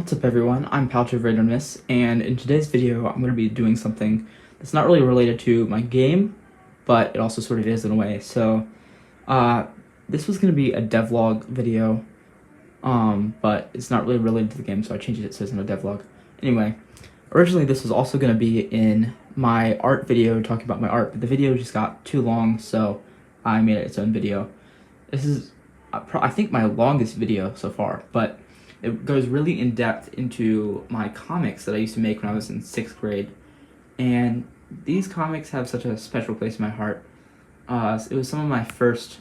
What's up everyone, I'm Palcho Randomness, and in today's video I'm going to be doing something that's not really related to my game, but it also sort of is in a way. So, this was going to be a devlog video, but it's not really related to the game, so I changed it so it's not a devlog. Anyway, originally this was also going to be in my art video talking about my art, but the video just got too long, so I made it its own video. This is, I think, my longest video so far, but it goes really in depth into my comics that I used to make when I was in 6th grade. And these comics have such a special place in my heart. It was some of my first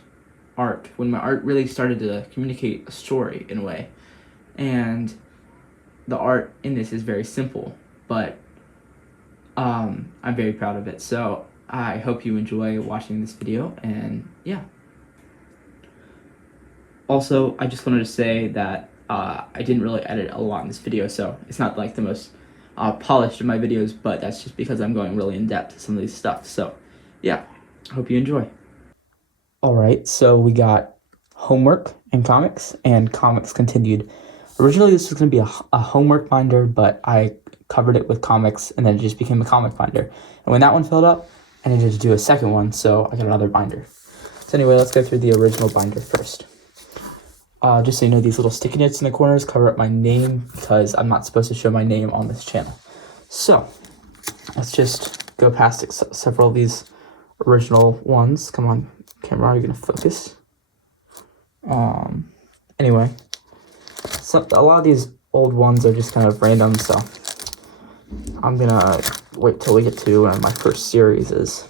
art, when my art really started to communicate a story in a way. And the art in this is very simple, but I'm very proud of it. So I hope you enjoy watching this video, and yeah. Also, I just wanted to say that I didn't really edit a lot in this video, so it's not like the most polished of my videos, but that's just because I'm going really in depth to some of these stuff. So yeah, I hope you enjoy. Alright, so we got homework and comics continued. Originally this was going to be a homework binder, but I covered it with comics and then it just became a comic binder. And when that one filled up, I needed to do a second one, so I got another binder. So anyway, let's go through the original binder first. Just so you know, these little sticky notes in the corners cover up my name because I'm not supposed to show my name on this channel. So let's just go past several of these original ones. Come on, camera, are you gonna focus? Anyway, so a lot of these old ones are just kind of random, so I'm gonna wait till we get to one of my first series is.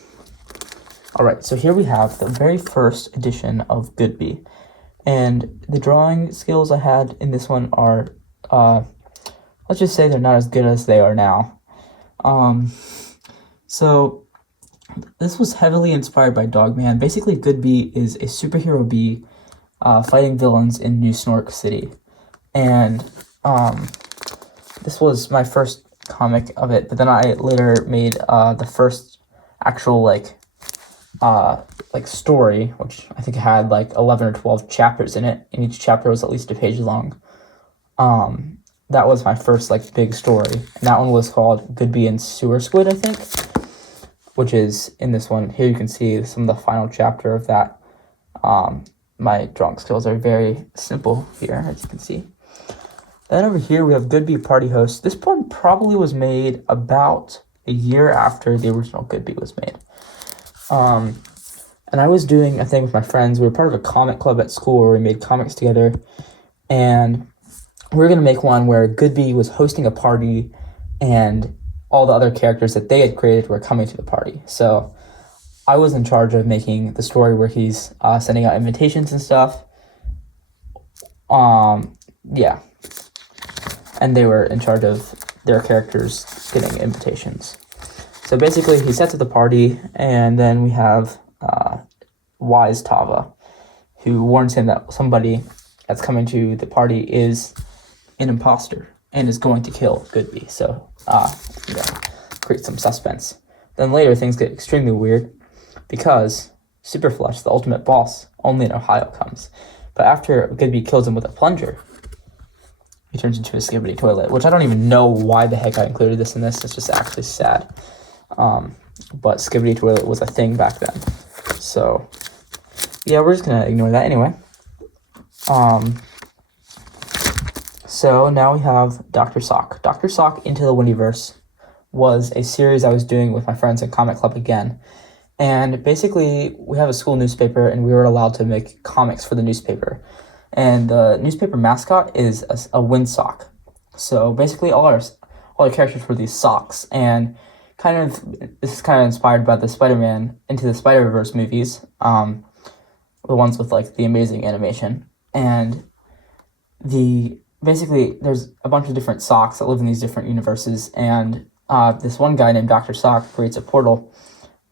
Alright, so here we have the very first edition of Goodby. And the drawing skills I had in this one are, let's just say they're not as good as they are now. So this was heavily inspired by Dogman. Basically, Goodby is a superhero bee fighting villains in New Snork City. And this was my first comic of it, but then I later made the first actual story, which I think had like 11 or 12 chapters in it, and each chapter was at least a page long. That was my first big story, and that one was called Goodby and Sewer Squid, I think, which is in this one. Here you can see some of the final chapter of that. My drawing skills are very simple here, as you can see. Then over here we have Goodby Party Host. This one probably was made about a year after the original Goodby was made. And I was doing a thing with my friends. We were part of a comic club at school where we made comics together. And we were going to make one where Goodby was hosting a party and all the other characters that they had created were coming to the party. So I was in charge of making the story where he's sending out invitations and stuff. Yeah. And they were in charge of their characters getting invitations. So basically, he sets up the party, and then we have Wise Tava, who warns him that somebody that's coming to the party is an imposter and is going to kill Goodby. So, create some suspense. Then later, things get extremely weird because Superflush, the ultimate boss, only in Ohio comes. But after Goodby kills him with a plunger, he turns into a skibidi toilet, which I don't even know why the heck I included this in this. It's just actually sad. But skibidi toilet was a thing back then. So, yeah, we're just gonna ignore that anyway. So now we have Dr. Sock. Dr. Sock Into the Windyverse was a series I was doing with my friends at Comic Club again. And basically, we have a school newspaper, and we were allowed to make comics for the newspaper. And the newspaper mascot is a windsock. So basically, all our characters were these socks, and this is kind of inspired by the Spider-Man Into the Spider-Verse movies, the ones with the amazing animation. And basically there's a bunch of different socks that live in these different universes, and this one guy named Dr. Sock creates a portal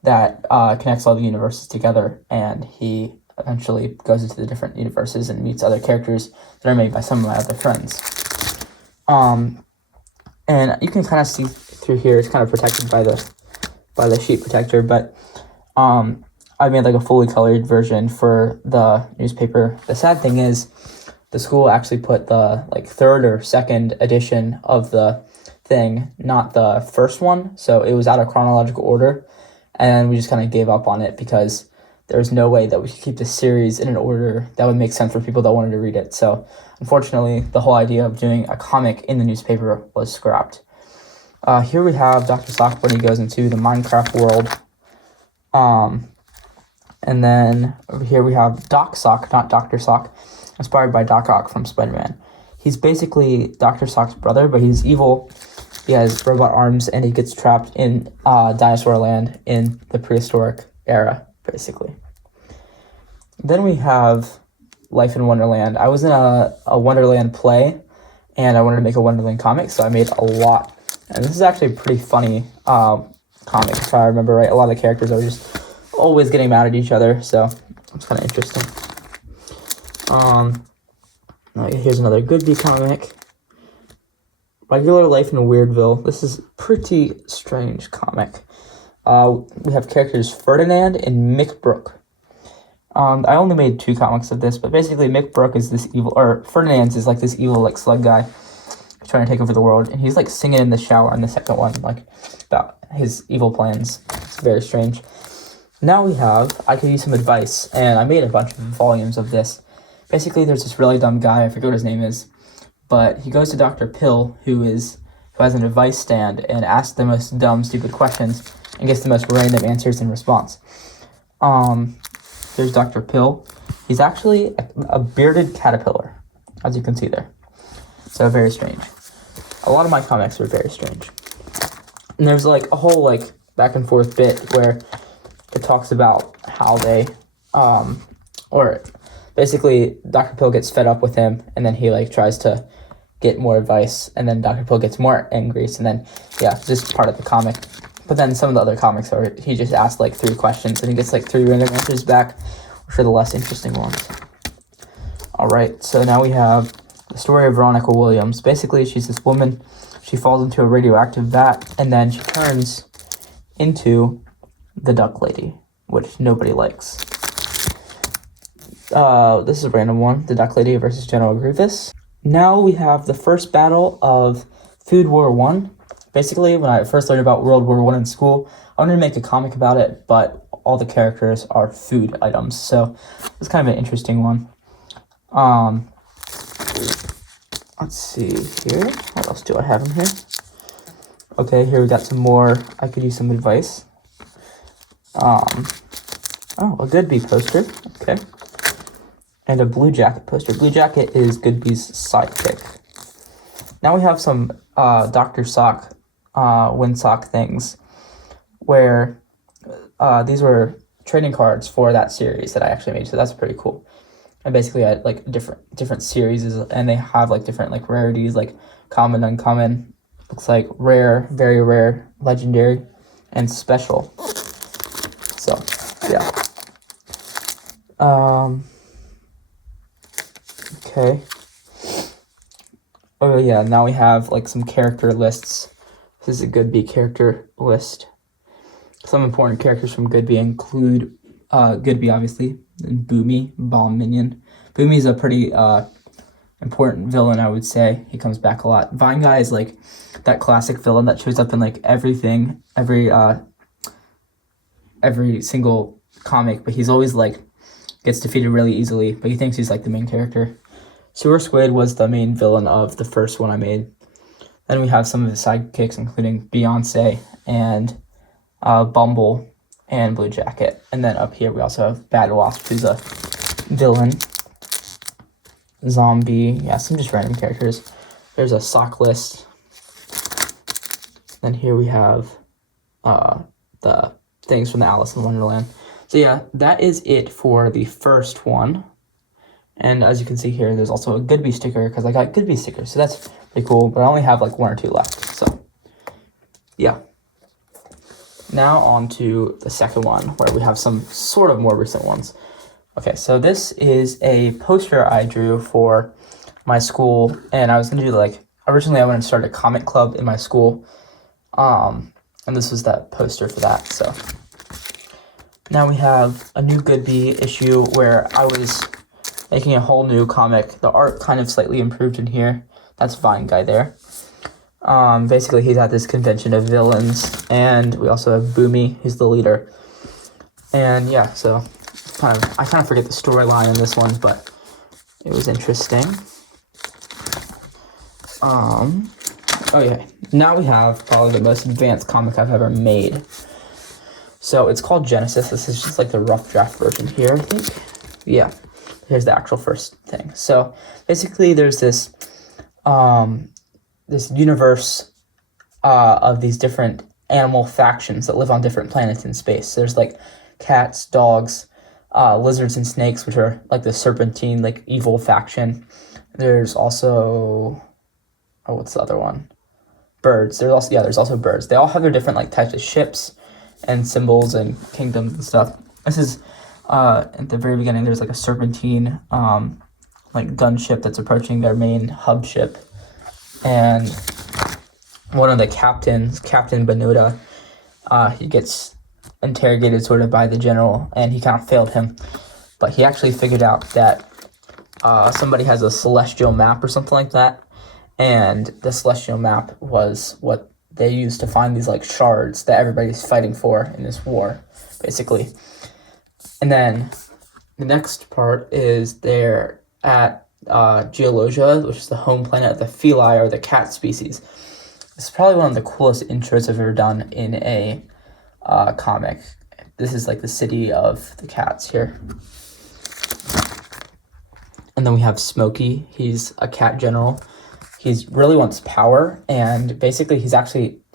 that connects all the universes together, and he eventually goes into the different universes and meets other characters that are made by some of my other friends. And you can kind of see through here, it's kind of protected by the sheet protector, but I made a fully colored version for the newspaper. The sad thing is, the school actually put the like third or second edition of the thing, not the first one. So it was out of chronological order, and we just kind of gave up on it because there's no way that we could keep the series in an order that would make sense for people that wanted to read it. So unfortunately, the whole idea of doing a comic in the newspaper was scrapped. Here we have Dr. Sock when he goes into the Minecraft world. And then over here we have Doc Sock, not Dr. Sock, inspired by Doc Ock from Spider-Man. He's basically Dr. Sock's brother, but he's evil. He has robot arms, and he gets trapped in dinosaur land in the prehistoric era, basically. Then we have Life in Wonderland. I was in a Wonderland play, and I wanted to make a Wonderland comic, so I made a lot. And this is actually a pretty funny comic, if I remember right. A lot of the characters are just always getting mad at each other, so it's kind of interesting. Here's another Goodby comic. Regular Life in Weirdville. This is a pretty strange comic. We have characters Ferdinand and Mick Brooke. I only made 2 comics of this, but basically Mick Brooke is this evil, or Ferdinand is like this evil like slug guy trying to take over the world, and he's like singing in the shower in the second one, like about his evil plans. It's very strange. Now we have I Could Use Some Advice, and I made a bunch of volumes of this. Basically, there's this really dumb guy, I forget what his name is, but he goes to Dr. Pill, who has an advice stand, and asks the most dumb, stupid questions, and gets the most random answers in response. There's Dr. Pill. He's actually a bearded caterpillar, as you can see there. So very strange. A lot of my comics are very strange. And there's like a whole like back and forth bit where it talks about how they, or basically Dr. Pill gets fed up with him, and then he like tries to get more advice, and then Dr. Pill gets more angry, and then, yeah, just part of the comic. But then some of the other comics are, he just asks like 3 questions, and he gets like 3 random answers back, which are the less interesting ones. Alright, so now we have the story of Veronica Williams. Basically, she's this woman, she falls into a radioactive vat, and then she turns into the Duck Lady, which nobody likes. This is a random one, the Duck Lady versus General Grievous. Now we have the first battle of Food War I. Basically, when I first learned about World War I in school, I wanted to make a comic about it, but all the characters are food items, so it's kind of an interesting one. Let's see here. What else do I have in here? Okay, here we got some more. I Could Use Some Advice. A Goodby poster. Okay. And a Blue Jacket poster. Blue Jacket is Goodby's sidekick. Now we have some Dr. Sock Windsock things, where these were trading cards for that series that I actually made, so that's pretty cool. And basically I had like different series, and they have like different like rarities, like common, uncommon, looks like rare, very rare, legendary, and special. So yeah. Okay. Oh yeah, now we have like some character lists. This is a Goodby character list. Some important characters from Goodby include Goodby, obviously, and Boomy, Bomb Minion. Boomy's a pretty important villain, I would say. He comes back a lot. Vine Guy is like that classic villain that shows up in like everything, every single comic, but he's always like gets defeated really easily, but he thinks he's like the main character. Sewer Squid was the main villain of the first one I made. Then we have some of his sidekicks, including Beyonce and Bumble and Blue Jacket. And then up here we also have Bad Wasp, who's a villain. Zombie, yeah, some just random characters. There's a sock list. Then here we have the things from the Alice in Wonderland. So yeah, that is it for the first one. And as you can see here, there's also a Goodby sticker, because I got Goodby stickers, so that's pretty cool, but I only have like 1 or 2 left, so yeah. Now on to the second one, where we have some sort of more recent ones. Okay, so this is a poster I drew for my school, and I was going to do like, originally I wanted to start a comic club in my school, and this was that poster for that, so. Now we have a new Goodby issue where I was making a whole new comic. The art kind of slightly improved in here. That's Vine Guy there. Basically, he's at this convention of villains, and we also have Boomy, who's the leader. And yeah, so I kind of forget the storyline in this one, but it was interesting. Oh yeah, now we have probably the most advanced comic I've ever made. So it's called Genesis. This is just like the rough draft version here, I think. Yeah, here's the actual first thing. So basically there's this this universe of these different animal factions that live on different planets in space. There's like cats, dogs, lizards, and snakes, which are like the serpentine, like evil faction. There's also, what's the other one? Birds. There's also birds. They all have their different like types of ships and symbols and kingdoms and stuff. This is at the very beginning. There's like a serpentine like gunship that's approaching their main hub ship, and one of the captains, Captain Benoda, he gets interrogated sort of by the general, and he kind of failed him, but he actually figured out that somebody has a celestial map or something like that, and the celestial map was what they used to find these like shards that everybody's fighting for in this war, basically. And then the next part is they're at Geologia, which is the home planet of the feli, or the cat species. This is probably one of the coolest intros I've ever done in a comic. This is like the city of the cats here. And then we have Smokey. He's a cat general. He really wants power, and basically he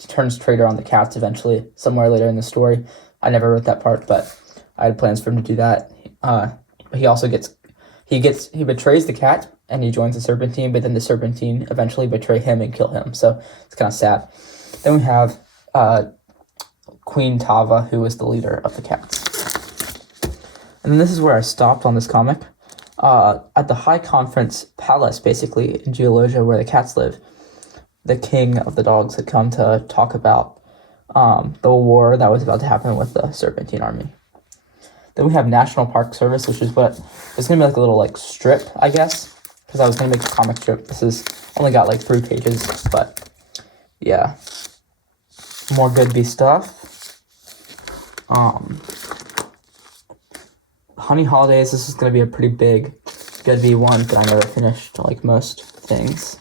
turns traitor on the cats eventually, somewhere later in the story. I never wrote that part, but I had plans for him to do that. He also he betrays the cat, and he joins the Serpentine, but then the Serpentine eventually betray him and kill him, so it's kind of sad. Then we have Queen Tava, who is the leader of the cats. And then this is where I stopped on this comic. At the High Conference Palace, basically, in Geologia, where the cats live, the king of the dogs had come to talk about the war that was about to happen with the Serpentine army. Then we have National Park Service, which is what it's going to be like a little like strip, I guess, because I was going to make a comic strip. This is only got like 3 pages, but yeah. More Goodby stuff. Honey Holidays, this is going to be a pretty big Goodby one that I never finished, like most things.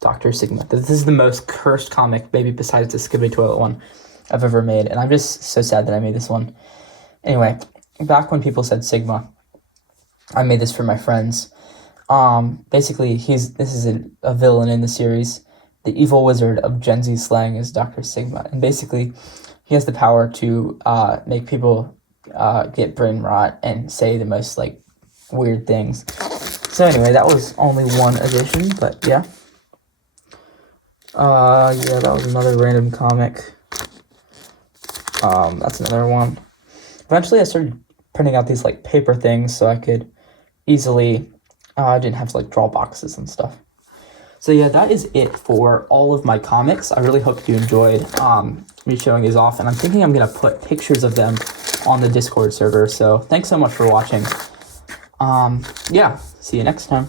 Dr. Sigma. This is the most cursed comic, maybe besides the Skibidi Toilet one, I've ever made, and I'm just so sad that I made this one. Anyway, back when people said Sigma, I made this for my friends. Basically, this is a villain in the series. The evil wizard of Gen Z slang is Dr. Sigma, and basically, he has the power to make people get brain rot and say the most like weird things. So anyway, that was only one edition, but yeah. Yeah, that was another random comic. That's another one. Eventually I started printing out these like paper things so I could easily, I didn't have to like draw boxes and stuff. So yeah, that is it for all of my comics. I really hope you enjoyed me showing these off, and I'm thinking I'm gonna put pictures of them on the Discord server. So thanks so much for watching. Yeah, see you next time.